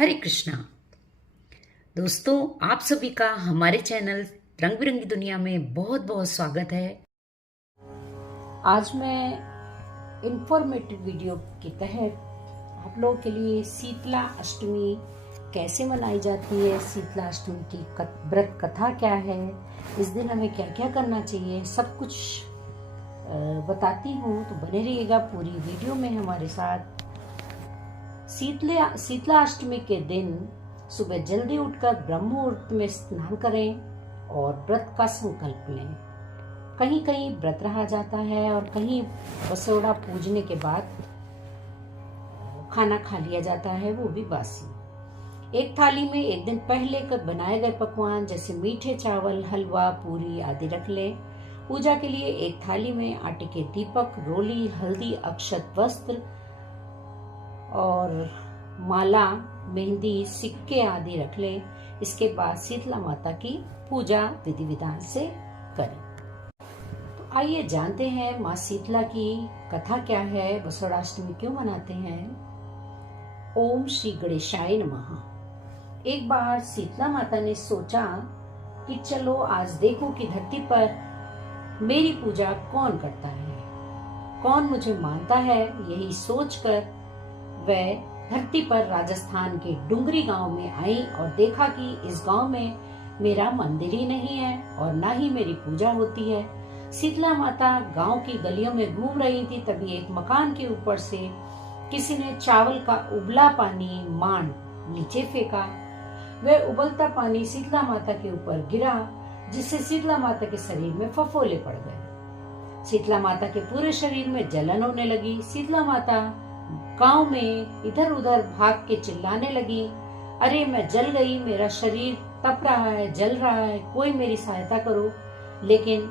हरे कृष्णा। दोस्तों, आप सभी का हमारे चैनल रंग बिरंगी दुनिया में बहुत बहुत स्वागत है। आज मैं इंफॉर्मेटिव वीडियो के तहत आप लोगों के लिए शीतला अष्टमी कैसे मनाई जाती है, शीतला अष्टमी की व्रत कथा क्या है, इस दिन हमें क्या क्या करना चाहिए, सब कुछ बताती हूँ। तो बने रहिएगा पूरी वीडियो में हमारे साथ। शीतला अष्टमी के दिन सुबह जल्दी उठकर ब्रह्म मुहूर्त में स्नान करें और व्रत का संकल्प लें। कहीं कहीं व्रत रहा जाता है और कहीं बसोड़ा पूजने के बाद खाना खा लिया जाता है, वो भी बासी। एक थाली में एक दिन पहले कर बनाए गए पकवान जैसे मीठे चावल, हलवा, पूरी आदि रख लें। पूजा के लिए एक थाली में आटे के दीपक, रोली, हल्दी, अक्षत, वस्त्र और माला, मेहंदी, सिक्के आदि रख लें। इसके बाद शीतला माता की पूजा विधि विधान से करें। तो आइए जानते हैं माँ शीतला की कथा क्या है, बसोड़ाष्टमी क्यों मनाते हैं। ओम श्री गणेशाय नमः। एक बार शीतला माता ने सोचा कि चलो आज देखो कि धरती पर मेरी पूजा कौन करता है, कौन मुझे मानता है। यही सोचकर वह धरती पर राजस्थान के डुंगरी गांव में आई और देखा कि इस गांव में मेरा मंदिर ही नहीं है और ना ही मेरी पूजा होती है। शीतला माता गांव की गलियों में घूम रही थी, तभी एक मकान के ऊपर से किसी ने चावल का उबला पानी मान नीचे फेंका। वह उबलता पानी शीतला माता के ऊपर गिरा, जिससे शीतला माता के शरीर में फफोले पड़ गए। शीतला माता के पूरे शरीर में जलन होने लगी। शीतला माता गांव में इधर उधर भाग के चिल्लाने लगी, अरे मैं जल गई, मेरा शरीर तप रहा है, जल रहा है, कोई मेरी सहायता करो। लेकिन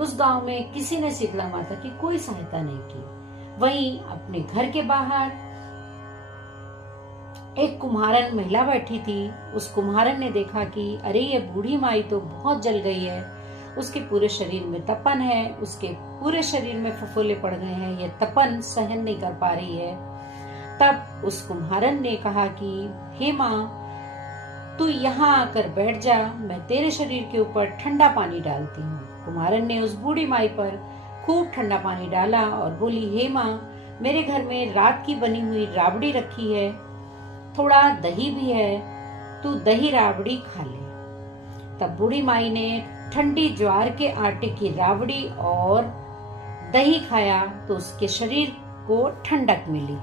उस गांव में किसी ने शीतला माता की कोई सहायता नहीं की। वहीं अपने घर के बाहर एक कुम्हारन महिला बैठी थी। उस कुम्हारन ने देखा कि अरे ये बूढ़ी माई तो बहुत जल गई है, उसके पूरे शरीर में तपन है, उसके पूरे शरीर में फफोले पड़ गए हैं, ये तपन सहन नहीं कर पा रही है। तब उस कुम्हारन ने कहा कि हे माँ, तू यहाँ आकर बैठ जा, मैं तेरे शरीर के ऊपर ठंडा पानी डालती हूँ। कुम्हारन ने उस बूढ़ी माई पर खूब ठंडा पानी डाला और बोली, हे माँ, मेरे घर में रात की बनी हुई राबड़ी रखी है, थोड़ा दही भी है, तू दही राबड़ी खा ले। तब बूढ़ी माई ने ठंडी ज्वार के आटे की राबड़ी और दही खाया तो उसके शरीर को ठंडक मिली।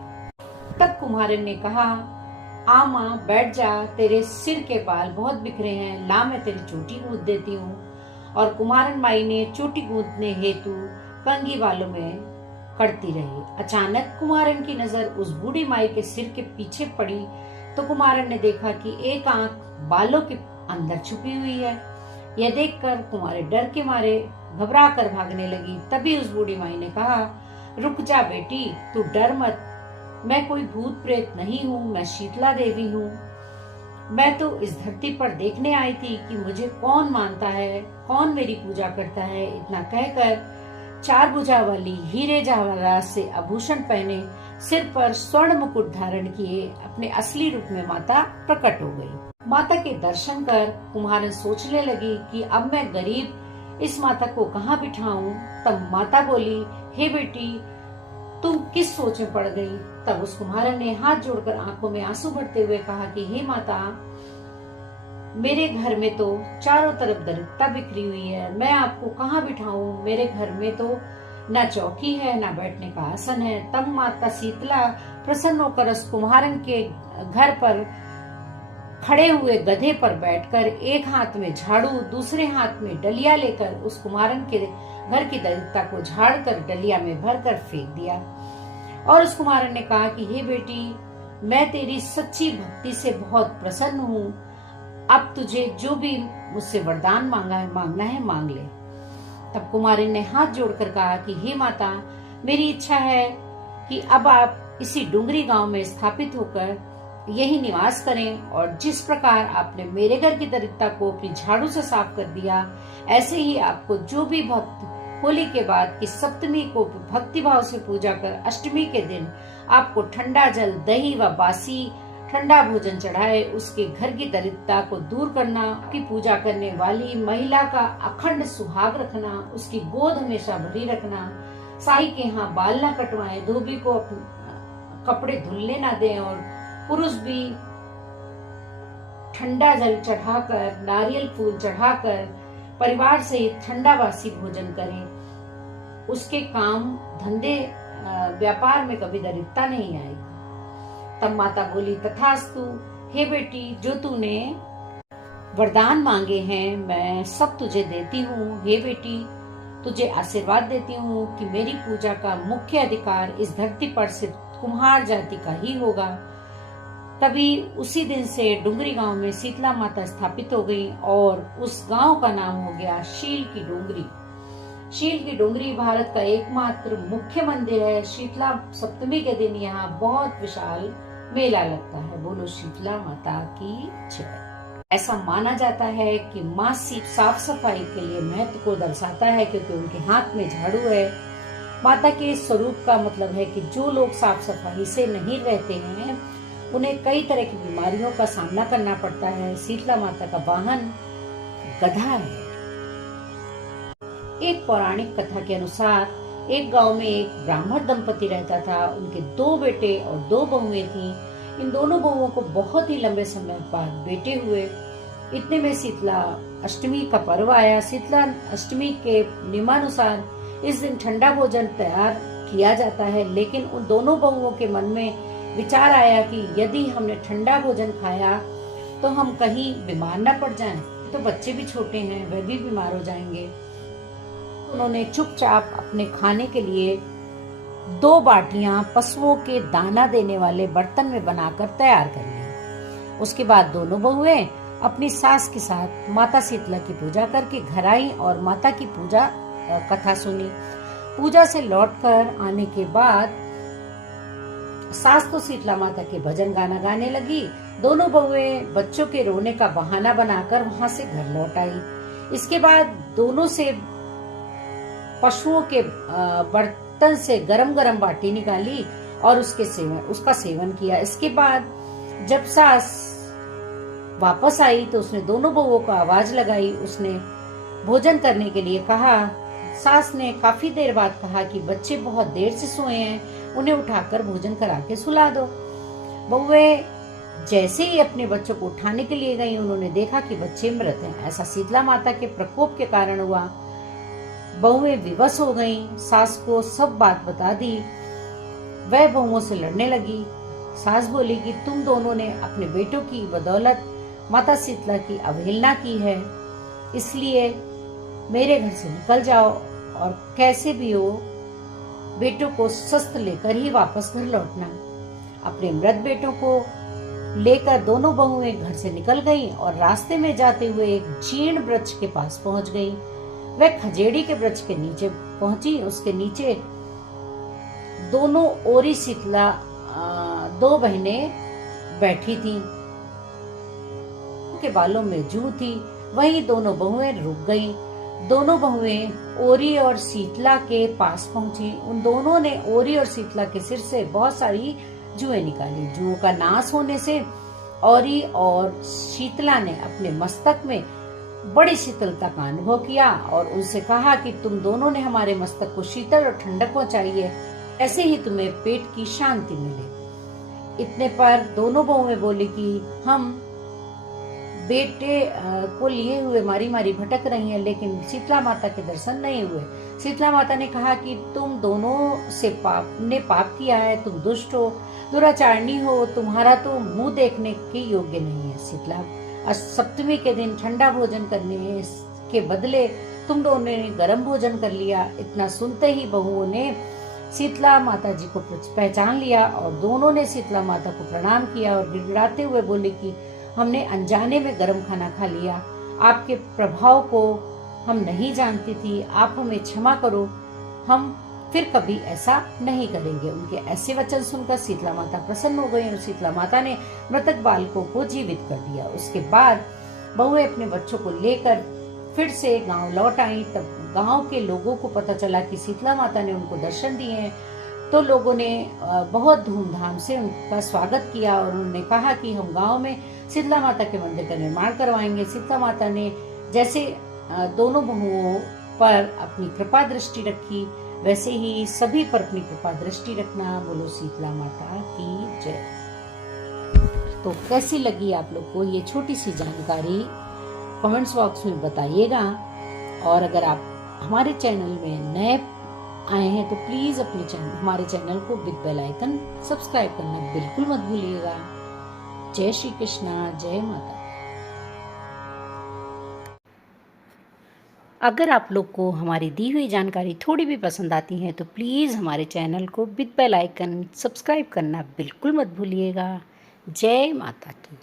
तब कुम्हारन ने कहा, आ माँ बैठ जा, तेरे सिर के बाल बहुत बिखरे हैं, ला मैं तेरी चोटी गूंथ देती हूँ। और कुम्हारन माई ने चोटी गूंथने हेतु कंघी बालों में करती रही। अचानक कुम्हारन की नजर उस बूढ़ी माई के सिर के पीछे पड़ी तो कुम्हारन ने देखा कि एक आंख बालों के अंदर छुपी हुई है। यह देखकर कुमारी डर के मारे घबरा कर भागने लगी। तभी उस बूढ़ी माई ने कहा, रुक जा बेटी, तू डर मत, मैं कोई भूत प्रेत नहीं हूँ, मैं शीतला देवी हूँ। मैं तो इस धरती पर देखने आई थी कि मुझे कौन मानता है, कौन मेरी पूजा करता है। इतना कहकर 4 भुजा वाली हीरे जवाहरात से आभूषण पहने, सिर पर स्वर्ण मुकुट धारण किए अपने असली रूप में माता प्रकट हो गई। माता के दर्शन कर कुम्हारन सोचने लगी कि अब मैं गरीब इस माता को कहाँ बिठाऊं। तब माता बोली, हे बेटी, तुम किस सोच में पड़ गई। तब उस कुम्हारन ने हाथ जोड़कर आंखों में आंसू भरते हुए कहा कि हे माता, मेरे घर में तो चारों तरफ दरिद्रता बिखरी हुई है, मैं आपको कहाँ बिठाऊं। मेरे घर में तो न चौकी है, न बैठने का आसन है। तब माता शीतला प्रसन्न होकर उस कुम्हारन के घर पर खड़े हुए गधे पर बैठकर एक हाथ में झाड़ू, दूसरे हाथ में डलिया लेकर उस कुम्हारन के घर की दरिद्रता को झाड़कर डलिया में भरकर फेंक दिया। और उस कुम्हारन ने कहा कि हे बेटी, मैं तेरी सच्ची भक्ति से बहुत प्रसन्न हूँ, अब तुझे जो भी मुझसे वरदान मांगना है मांग ले। तब कुम्हारन ने हाथ जोड़कर कहा कि हे माता, मेरी इच्छा है कि अब आप इसी डुंगरी गांव में स्थापित होकर यही निवास करें और जिस प्रकार आपने मेरे घर की दरिद्रता को अपनी झाड़ू से साफ कर दिया, ऐसे ही आपको जो भी भक्त होली के बाद की सप्तमी को भक्ति भाव से पूजा कर अष्टमी के दिन आपको ठंडा जल, दही व बासी ठंडा भोजन चढ़ाए, उसके घर की दरिद्रता को दूर करना, की पूजा करने वाली महिला का अखंड सुहाग रखना, उसकी गोद हमेशा भरी रखना, साई के यहाँ बाल न कटवाएं, धोबी को कपड़े धुलने ना दें और पुरुष भी ठंडा जल चढ़ाकर, नारियल फूल चढ़ाकर परिवार सहित ठंडा बासी भोजन करें। उसके काम धंधे व्यापार में कभी दरिद्रता नहीं आई। तब माता बोली, तथास्तु, हे बेटी, जो तूने वरदान मांगे हैं मैं सब तुझे देती हूँ। हे बेटी, तुझे आशीर्वाद देती हूँ कि मेरी पूजा का मुख्य अधिकार इस धरती पर सिर्फ कुम्हार जाति का ही होगा। तभी उसी दिन से डुंगरी गांव में शीतला माता स्थापित हो गई और उस गांव का नाम हो गया शील की डोंगरी। शील की डोंगरी भारत का एकमात्र मुख्य मंदिर है। शीतला सप्तमी के दिन यहाँ बहुत विशाल मेला लगता है। बोलो शीतला माता की जय। ऐसा माना जाता है कि माँ सीप साफ सफाई के लिए महत्व को दर्शाता है, क्योंकि उनके हाथ में झाड़ू है। माता के स्वरूप का मतलब है कि जो लोग साफ सफाई से नहीं रहते हैं उन्हें कई तरह की बीमारियों का सामना करना पड़ता है। शीतला माता का वाहन गधा है। एक पौराणिक कथा के अनुसार एक गांव में एक ब्राह्मण दंपति रहता था। उनके 2 बेटे और 2 बहुएं थीं। इन दोनों बहुओं को बहुत ही लंबे समय बाद बेटे हुए। इतने में शीतला अष्टमी का पर्व आया। शीतला अष्टमी के नियमानुसार इस दिन ठंडा भोजन तैयार किया जाता है, लेकिन उन दोनों बहुओं के मन में विचार आया कि यदि हमने ठंडा भोजन खाया तो हम कहीं बीमार न पड़ जाएं, तो बच्चे भी छोटे हैं, वे भी बीमार हो जाएंगे। उन्होंने चुपचाप अपने खाने के लिए 2 बाटियां पशुओं के दाना देने वाले बर्तन में बनाकर तैयार कर ली। उसके बाद दोनों बहुएं अपनी सास के साथ माता शीतला की पूजा करके घर आई और माता की पूजा कथा सुनी। पूजा से लौटकर आने के बाद सास तो शीतला माता के भजन गाना गाने लगी। दोनों बहुएं बच्चों के रोने का बहाना बनाकर वहां से घर लौट आई। इसके बाद दोनों से पशुओं के बर्तन से गरम गरम बाटी निकाली और उसका सेवन किया। इसके बाद जब सास वापस आई तो उसने दोनों बहुओं को आवाज लगाई। उसने भोजन करने के लिए कहा। सास ने काफी देर बाद कहा कि बच्चे बहुत देर से सोए हैं, उन्हें उठाकर भोजन करा के सुला दो। बहुएं जैसे ही अपने बच्चों को उठाने के लिए गई, उन्होंने देखा कि बच्चे मृत हैं। ऐसा शीतला माता के प्रकोप के कारण हुआ। बहुएं विवश हो गईं। सास को सब बात बता दी। वह बहुओं से लड़ने लगी। सास बोली कि तुम दोनों ने अपने बेटों की बदौलत माता शीतला की अवहेलना की है, इसलिए मेरे घर से निकल जाओ और कैसे भी हो बेटों को शस्त्र लेकर ही वापस घर लौटना। अपने मृत बेटों को लेकर दोनों बहुएं घर से निकल गईं और रास्ते में जाते हुए एक जीर्ण वृक्ष के पास पहुंच गईं। वह खजेड़ी के वृक्ष के नीचे पहुंची। उसके नीचे दोनों ओरी शीतला 2 बहनें बैठी थीं। उनके बालों में जूं थी। वहीं दोनों बहुएं रुक गईं। दोनों बहुएं ओरी और शीतला के पास पहुंची। उन दोनों ने ओरी और शीतला के सिर से बहुत सारी जुएं निकाली। जुओं का नाश होने से ओरी और शीतला ने अपने मस्तक में बड़ी शीतलता का अनुभव किया और उनसे कहा कि तुम दोनों ने हमारे मस्तक को शीतल और ठंडक पहुंचाई है, ऐसे ही तुम्हें पेट की शांति मिले। इतने पर दोनों बहुएं बोली कि हम बेटे को लिए हुए मारी मारी भटक रही हैं, लेकिन शीतला माता के दर्शन नहीं हुए। शीतला माता ने कहा कि तुम दोनों से पाप किया है, तुम दुष्ट हो, दुराचारणी हो, तुम्हारा तो मुंह देखने के योग्य नहीं है। शीतला सप्तमी के दिन ठंडा भोजन करने के बदले तुम दोनों ने गर्म भोजन कर लिया। इतना सुनते ही बहुओं ने शीतला माता जी को पहचान लिया और दोनों ने शीतला माता को प्रणाम किया और गिड़गिड़ाते हुए बोले कि हमने अनजाने में गर्म खाना खा लिया, आपके प्रभाव को हम नहीं जानती थी, आप हमें क्षमा करो, हम फिर कभी ऐसा नहीं करेंगे। उनके ऐसे वचन सुनकर शीतला माता प्रसन्न हो गई और शीतला माता ने मृतक बालकों को जीवित कर दिया। उसके बाद बहुएं अपने बच्चों को लेकर फिर से गांव लौट आई। तब गांव के लोगों को पता चला कि शीतला माता ने उनको दर्शन दिए हैं। तो लोगों ने बहुत धूमधाम से उनका स्वागत किया और उन्होंने कहा कि हम गांव में शीतला माता के मंदिर का निर्माण करवाएंगे। शीतला माता ने जैसे दोनों बहुओं पर अपनी कृपा दृष्टि रखी, वैसे ही सभी पर अपनी कृपा दृष्टि रखना। बोलो शीतला माता की जय। तो कैसी लगी आप लोग को ये छोटी सी जानकारी, कमेंट्स बॉक्स में बताइएगा। और अगर आप हमारे चैनल में नए आए हैं तो प्लीज हमारे चैनल को विद बेल आइकन सब्सक्राइब करना बिल्कुल मत भूलिएगा। जय श्री कृष्णा, जय माता। अगर आप लोग को हमारी दी हुई जानकारी थोड़ी भी पसंद आती है तो प्लीज़ हमारे चैनल को विद बेल आइकन सब्सक्राइब करना बिल्कुल मत भूलिएगा। जय माता की।